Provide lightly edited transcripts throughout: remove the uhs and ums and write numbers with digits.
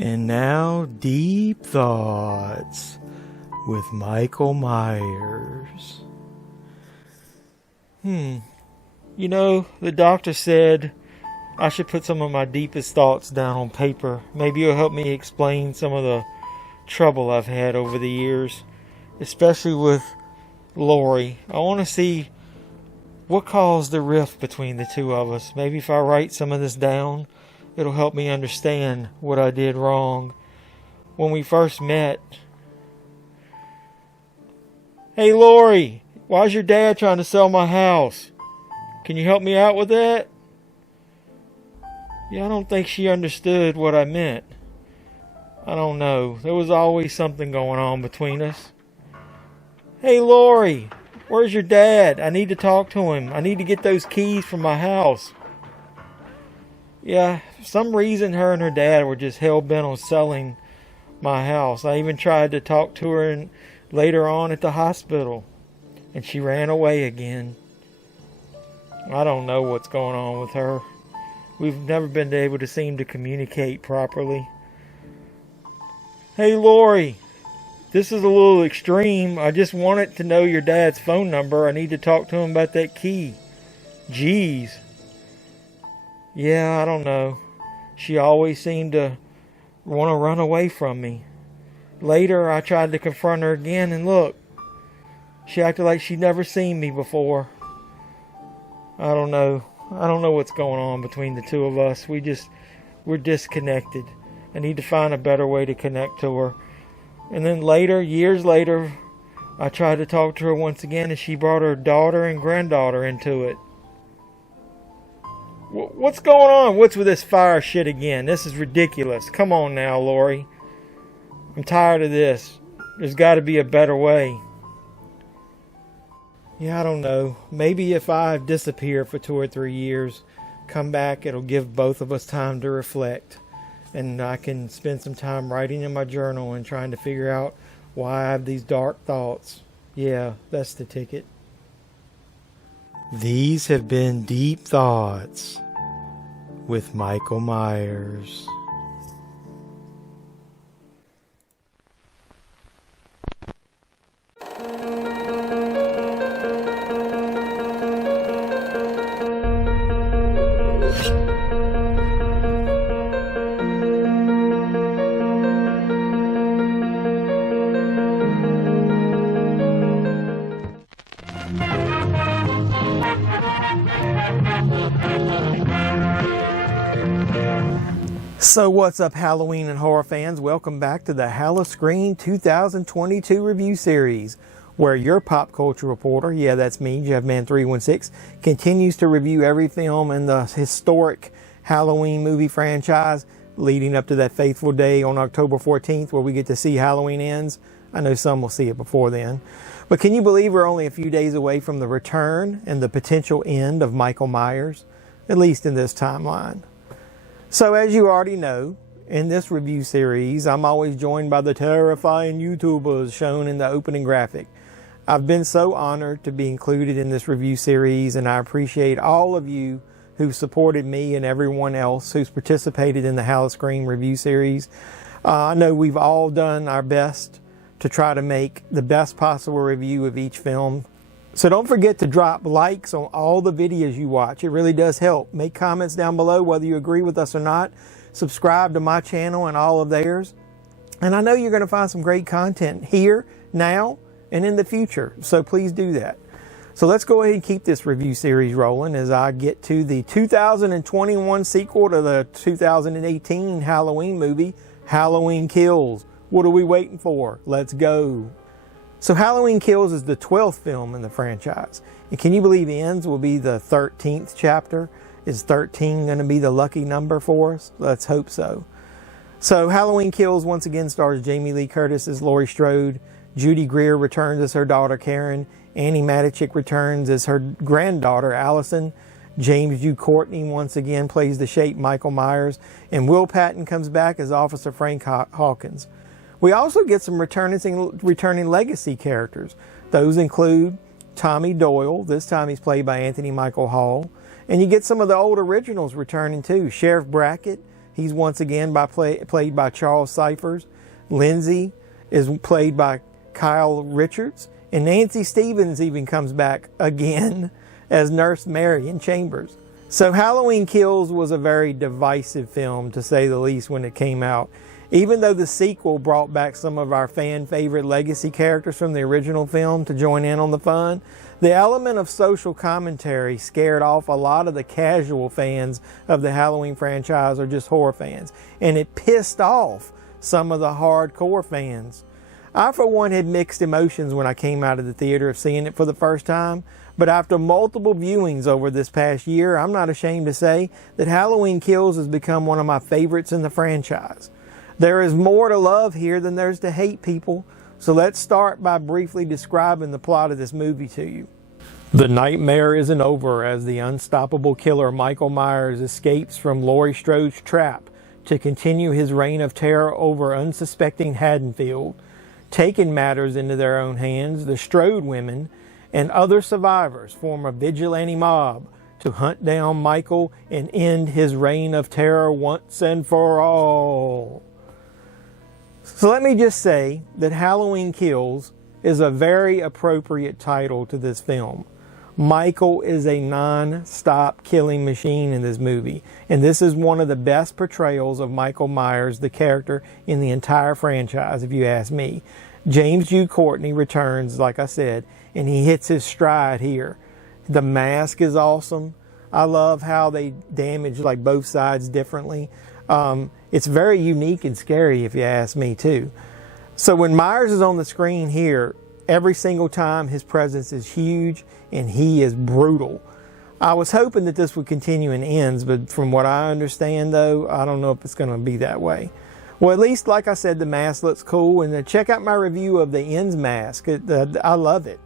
And now, Deep Thoughts with Michael Myers. You know, the doctor said I should put some of my deepest thoughts down on paper. Maybe it'll help me explain some of the trouble I've had over the years, especially with Laurie. I want to see what caused the rift between the two of us. Maybe if I write some of this down, it'll help me understand what I did wrong. When we first met... Hey, Laurie, why's your dad trying to sell my house? Can you help me out with that? Yeah, I don't think she understood what I meant. I don't know. There was always something going on between us. Hey, Laurie, where's your dad? I need to talk to him. I need to get those keys from my house. Yeah, for some reason her and her dad were just hell-bent on selling my house. I even tried to talk to her later on at the hospital, and she ran away again. I don't know what's going on with her. We've never been able to seem to communicate properly. Hey, Laurie, this is a little extreme. I just wanted to know your dad's phone number. I need to talk to him about that key. Jeez. Yeah, I don't know. She always seemed to want to run away from me. Later, I tried to confront her again, and look, she acted like she'd never seen me before. I don't know. I don't know what's going on between the two of us. We're disconnected. I need to find a better way to connect to her. And then later, years later, I tried to talk to her once again, and she brought her daughter and granddaughter into it. What's going on? What's with this fire shit again? This is ridiculous. Come on now, Laurie. I'm tired of this. There's got to be a better way. Yeah, I don't know. Maybe if I disappear for 2 or 3 years, come back, it'll give both of us time to reflect. And I can spend some time writing in my journal and trying to figure out why I have these dark thoughts. Yeah, that's the ticket. These have been Deep Thoughts with Michael Myers. So what's up, Halloween and horror fans? Welcome back to the HalloSCREAM 2022 review series, where your pop culture reporter, yeah, that's me, JeffMan316, continues to review every film in the historic Halloween movie franchise leading up to that faithful day on October 14th where we get to see Halloween Ends. I know some will see it before then. But can you believe we're only a few days away from the return and the potential end of Michael Myers, at least in this timeline? So as you already know, in this review series, I'm always joined by the terrifying YouTubers shown in the opening graphic. I've been so honored to be included in this review series, and I appreciate all of you who've supported me and everyone else who's participated in the HalloSCREAM review series. I know we've all done our best to try to make the best possible review of each film. So don't forget to drop likes on all the videos you watch. It really does help. Make comments down below whether you agree with us or not. Subscribe to my channel and all of theirs. And I know you're going to find some great content here, now, and in the future. So please do that. So let's go ahead and keep this review series rolling as I get to the 2021 sequel to the 2018 Halloween movie, Halloween Kills. What are we waiting for? Let's go. So Halloween Kills is the 12th film in the franchise. And can you believe Ends will be the 13th chapter? Is 13 going to be the lucky number for us? Let's hope so. So Halloween Kills once again stars Jamie Lee Curtis as Laurie Strode. Judy Greer returns as her daughter Karen. Andi Matichak returns as her granddaughter Allison. James Jude Courtney once again plays the shape Michael Myers. And Will Patton comes back as Officer Frank Hawkins. We also get some returning legacy characters. Those include Tommy Doyle. This time he's played by Anthony Michael Hall. And you get some of the old originals returning too. Sheriff Brackett, He's once again played by Charles Cyphers. Lindsay is played by Kyle Richards. And Nancy Stevens even comes back again as Nurse Marion Chambers. So Halloween Kills was a very divisive film, to say the least, when it came out. Even though the sequel brought back some of our fan favorite legacy characters from the original film to join in on the fun, the element of social commentary scared off a lot of the casual fans of the Halloween franchise or just horror fans. And it pissed off some of the hardcore fans. I, for one, had mixed emotions when I came out of the theater of seeing it for the first time. But after multiple viewings over this past year, I'm not ashamed to say that Halloween Kills has become one of my favorites in the franchise. There is more to love here than there's to hate, people. So let's start by briefly describing the plot of this movie to you. The nightmare isn't over as the unstoppable killer Michael Myers escapes from Laurie Strode's trap to continue his reign of terror over unsuspecting Haddonfield. Taking matters into their own hands, the Strode women and other survivors form a vigilante mob to hunt down Michael and end his reign of terror once and for all. So let me just say that Halloween Kills is a very appropriate title to this film. Michael is a non-stop killing machine in this movie, and this is one of the best portrayals of Michael Myers, the character, in the entire franchise, if you ask me. James Jude Courtney returns, like I said, and he hits his stride here. The mask is awesome. I love how they damage like both sides differently. It's very unique and scary, if you ask me, too. So when Myers is on the screen here, every single time his presence is huge and he is brutal. I was hoping that this would continue in Ends, but from what I understand, though, I don't know if it's going to be that way. Well, at least, like I said, the mask looks cool, and check out my review of the Ends mask. I love it.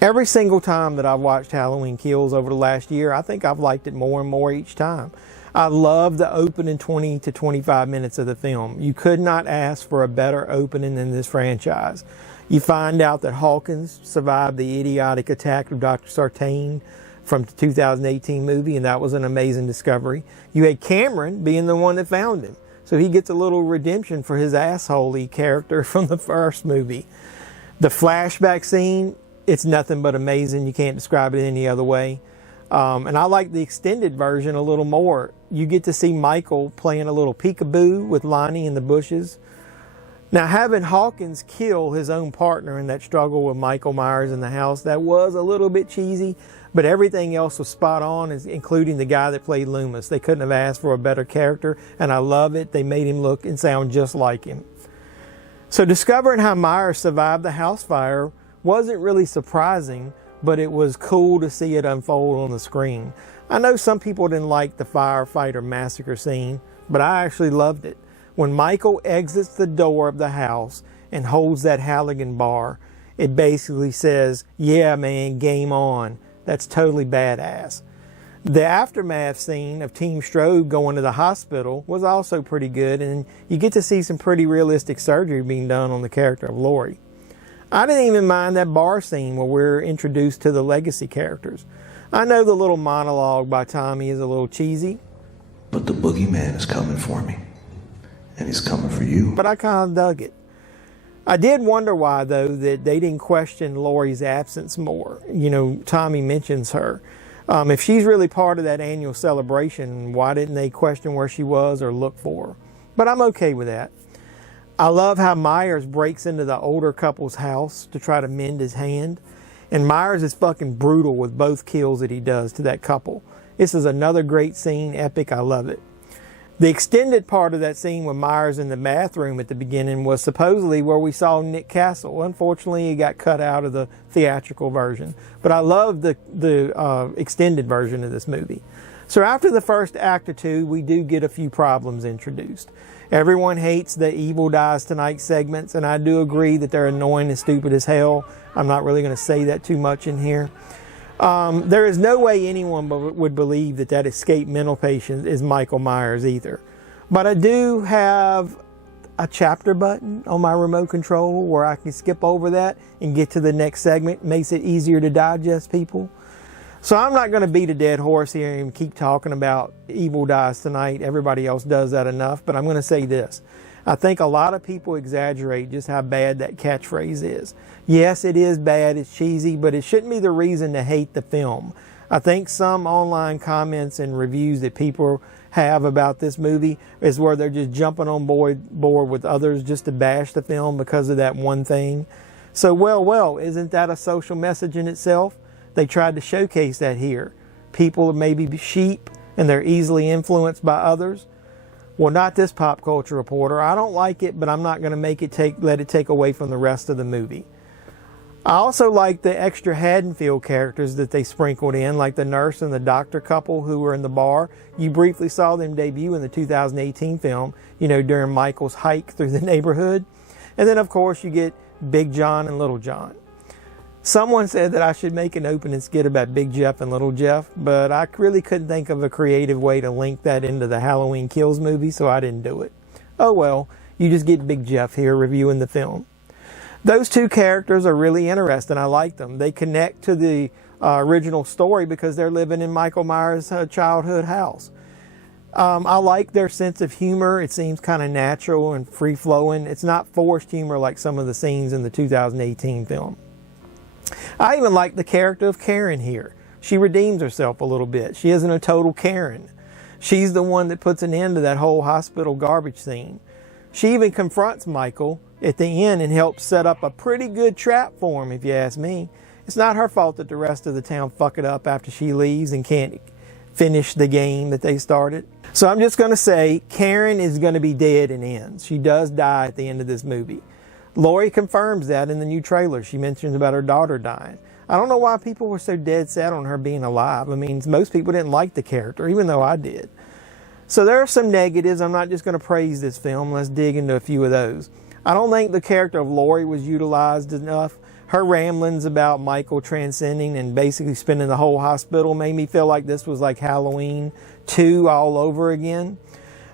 Every single time that I've watched Halloween Kills over the last year, I think I've liked it more and more each time. I love the opening 20 to 25 minutes of the film. You could not ask for a better opening than this franchise. You find out that Hawkins survived the idiotic attack of Dr. Sartain from the 2018 movie, and that was an amazing discovery. You had Cameron being the one that found him, so he gets a little redemption for his assholey character from the first movie. The flashback scene, it's nothing but amazing. You can't describe it any other way. And I like the extended version a little more. You get to see Michael playing a little peekaboo with Lonnie in the bushes. Now, having Hawkins kill his own partner in that struggle with Michael Myers in the house, that was a little bit cheesy, but everything else was spot on, including the guy that played Loomis. They couldn't have asked for a better character, and I love it. They made him look and sound just like him. So discovering how Myers survived the house fire wasn't really surprising, but it was cool to see it unfold on the screen. I know some people didn't like the firefighter massacre scene, but I actually loved it. When Michael exits the door of the house and holds that Halligan bar, it basically says, "Yeah, man, game on." That's totally badass. The aftermath scene of Team Strode going to the hospital was also pretty good, and you get to see some pretty realistic surgery being done on the character of Laurie. I didn't even mind that bar scene where we're introduced to the legacy characters. I know the little monologue by Tommy is a little cheesy, but the boogeyman is coming for me. And he's coming for you. But I kind of dug it. I did wonder why, though, that they didn't question Laurie's absence more. You know, Tommy mentions her. If she's really part of that annual celebration, why didn't they question where she was or look for her? But I'm okay with that. I love how Myers breaks into the older couple's house to try to mend his hand. And Myers is fucking brutal with both kills that he does to that couple. This is another great scene, epic, I love it. The extended part of that scene with Myers in the bathroom at the beginning was supposedly where we saw Nick Castle. Unfortunately, it got cut out of the theatrical version. But I love the extended version of this movie. So after the first act or two, we do get a few problems introduced. Everyone hates the Evil Dies Tonight segments, and I do agree that they're annoying and stupid as hell. I'm not really going to say that too much in here. There is no way anyone would believe that escaped mental patient is Michael Myers either. But I do have a chapter button on my remote control where I can skip over that and get to the next segment. Makes it easier to digest, people. So I'm not going to beat a dead horse here and keep talking about Evil Dies Tonight. Everybody else does that enough, but I'm going to say this. I think a lot of people exaggerate just how bad that catchphrase is. Yes, it is bad, it's cheesy, but it shouldn't be the reason to hate the film. I think some online comments and reviews that people have about this movie is where they're just jumping on board with others just to bash the film because of that one thing. So, well, isn't that a social message in itself? They tried to showcase that here. People are maybe sheep and they're easily influenced by others. Well, not this pop culture reporter. I don't like it, but I'm not going to let it take away from the rest of the movie. I also like the extra Haddonfield characters that they sprinkled in, like the nurse and the doctor couple who were in the bar. You briefly saw them debut in the 2018 film, during Michael's hike through the neighborhood. And then, of course, you get Big John and Little John. Someone said that I should make an opening skit about Big Jeff and Little Jeff, but I really couldn't think of a creative way to link that into the Halloween Kills movie, so I didn't do it. Oh well, you just get Big Jeff here reviewing the film. Those two characters are really interesting. I like them. They connect to the original story because they're living in Michael Myers' childhood house. I like their sense of humor. It seems kind of natural and free-flowing. It's not forced humor like some of the scenes in the 2018 film. I even like the character of Karen here. She redeems herself a little bit. She isn't a total Karen. She's the one that puts an end to that whole hospital garbage scene. She even confronts Michael at the end and helps set up a pretty good trap for him, if you ask me. It's not her fault that the rest of the town fuck it up after she leaves and can't finish the game that they started. So I'm just going to say Karen is going to be dead and ends. She does die at the end of this movie. Laurie confirms that in the new trailer. She mentions about her daughter dying. I don't know why people were so dead set on her being alive. I mean, most people didn't like the character, even though I did. So there are some negatives. I'm not just going to praise this film. Let's dig into a few of those. I don't think the character of Laurie was utilized enough. Her ramblings about Michael transcending and basically spending the whole hospital made me feel like this was like Halloween 2 all over again.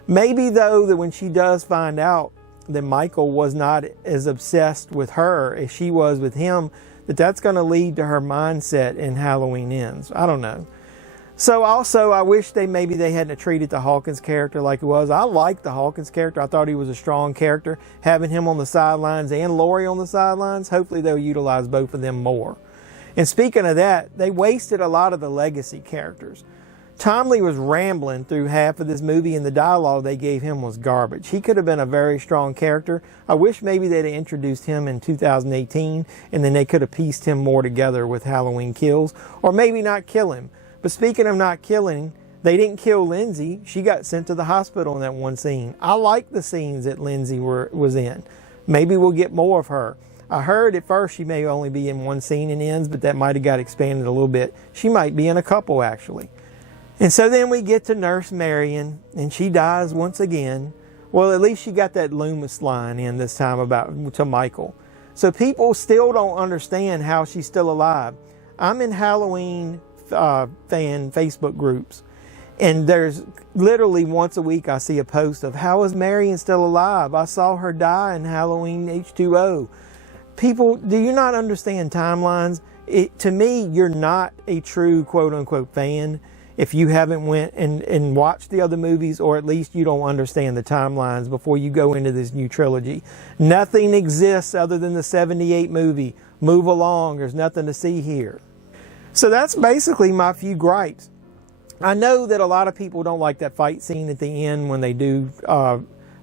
Maybe, though, that when she does find out that Michael was not as obsessed with her as she was with him, that's going to lead to her mindset in Halloween Ends. I don't know. So also, I wish they hadn't treated the Hawkins character like it was. I liked the Hawkins character. I thought he was a strong character. Having him on the sidelines and Laurie on the sidelines, hopefully they'll utilize both of them more. And speaking of that, they wasted a lot of the legacy characters. Tom Lee was rambling through half of this movie, and the dialogue they gave him was garbage. He could have been a very strong character. I wish maybe they'd have introduced him in 2018, and then they could have pieced him more together with Halloween Kills, or maybe not kill him. But speaking of not killing, they didn't kill Lindsay. She got sent to the hospital in that one scene. I like the scenes that Lindsay was in. Maybe we'll get more of her. I heard at first she may only be in one scene in Ends, but that might have got expanded a little bit. She might be in a couple, actually. And so then we get to Nurse Marion, and she dies once again. Well, at least she got that Loomis line in this time to Michael. So people still don't understand how she's still alive. I'm in Halloween fan Facebook groups, and there's literally once a week I see a post of, how is Marion still alive? I saw her die in Halloween H2O. People, do you not understand timelines? To me, you're not a true quote-unquote fan if you haven't went and watched the other movies, or at least you don't understand the timelines before you go into this new trilogy. Nothing exists other than the 78 movie. Move along. There's nothing to see here. So that's basically my few gripes. I know that a lot of people don't like that fight scene at the end when they do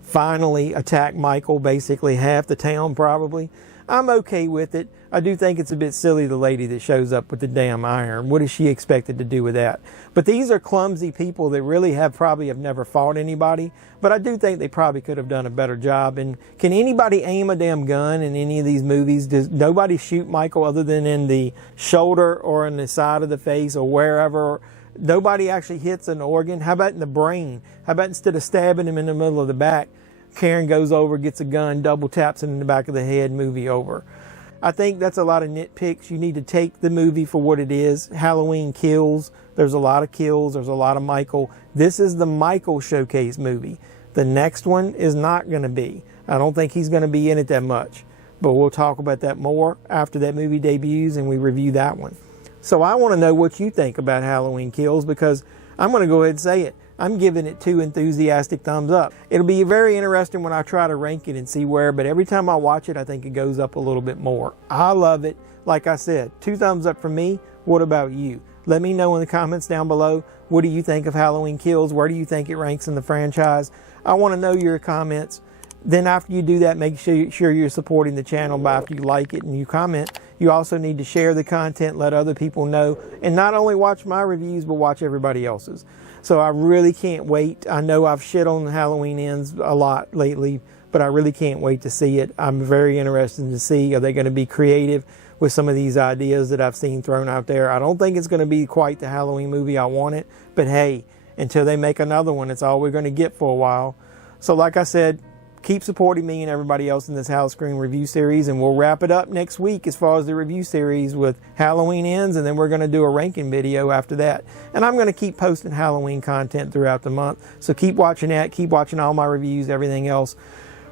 finally attack Michael, basically half the town probably. I'm okay with it. I do think it's a bit silly, the lady that shows up with the damn iron. What is she expected to do with that? But these are clumsy people that really probably have never fought anybody. But I do think they probably could have done a better job. And can anybody aim a damn gun in any of these movies? Does nobody shoot Michael other than in the shoulder or in the side of the face or wherever? Nobody actually hits an organ. How about in the brain? How about instead of stabbing him in the middle of the back, Karen goes over, gets a gun, double taps him in the back of the head, movie over. I think that's a lot of nitpicks. You need to take the movie for what it is. Halloween Kills. There's a lot of kills. There's a lot of Michael. This is the Michael showcase movie. The next one is not going to be. I don't think he's going to be in it that much. But we'll talk about that more after that movie debuts and we review that one. So I want to know what you think about Halloween Kills, because I'm going to go ahead and say it. I'm giving it 2 enthusiastic thumbs up. It'll be very interesting when I try to rank it and see where, but every time I watch it, I think it goes up a little bit more. I love it. Like I said, 2 thumbs up from me. What about you? Let me know in the comments down below. What do you think of Halloween Kills? Where do you think it ranks in the franchise? I want to know your comments. Then after you do that, make sure you're supporting the channel by, after you like it and you comment. You also need to share the content, let other people know, and not only watch my reviews, but watch everybody else's. So I really can't wait. I know I've shit on Halloween Ends a lot lately, but I really can't wait to see it. I'm very interested to see, are they going to be creative with some of these ideas that I've seen thrown out there. I don't think it's going to be quite the Halloween movie I wanted, but hey, until they make another one, it's all we're going to get for a while. So like I said, keep supporting me and everybody else in this HalloSCREAM review series, and we'll wrap it up next week as far as the review series with Halloween Ends, and then we're going to do a ranking video after that. And I'm going to keep posting Halloween content throughout the month, so keep watching that, keep watching all my reviews, everything else.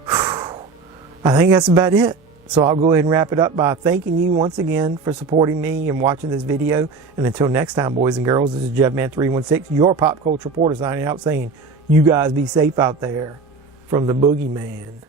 I think that's about it. So I'll go ahead and wrap it up by thanking you once again for supporting me and watching this video. And until next time, boys and girls, this is JevMan316, your pop culture reporter, signing out saying, you guys be safe out there from the boogeyman.